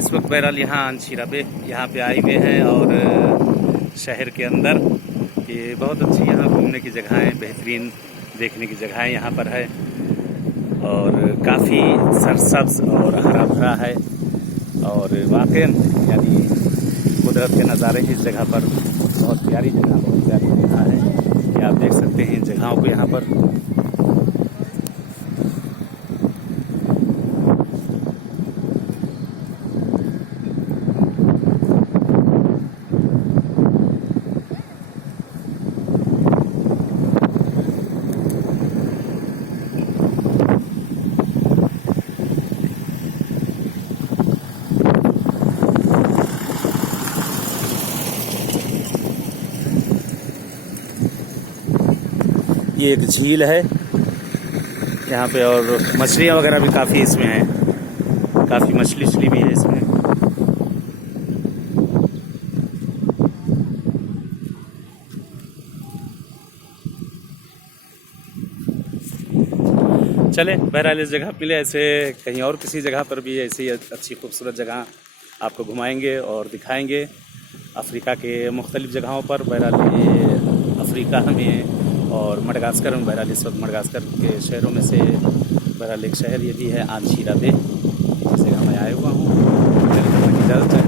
इस वक्त बहरहाल यहाँ अंशिरा पे यहाँ पे आए हुए हैं और शहर के अंदर ये बहुत अच्छी यहाँ घूमने की जगह है, बेहतरीन देखने की जगह है यहाँ पर है और काफ़ी सरसब्ज और हरा भरा है और वाकई यानी कुदरत के नज़ारे इस जगह पर बहुत प्यारी जगह, बहुत प्यारी जगह है कि आप देख सकते हैं इन जगहों को यहाँ पर। ये एक झील है यहाँ पे और मछलियाँ वगैरह भी काफ़ी इसमें हैं, काफ़ी मछली भी है इसमें। चले बहरहाल इस जगह पे ऐसे कहीं और किसी जगह पर भी ऐसी अच्छी खूबसूरत जगह आपको घुमाएंगे और दिखाएंगे अफ्रीका के मुख्तलिफ़ जगहों पर। बहरहाल ये अफ्रीका में और मडगास्कर में, बहरहाल इस वक्त मडगास्कर के शहरों में से बहरहाल एक शहर ये भी है अंशिरा बे, जिस जगह मैं आया हुआ हूँ। इजाज़त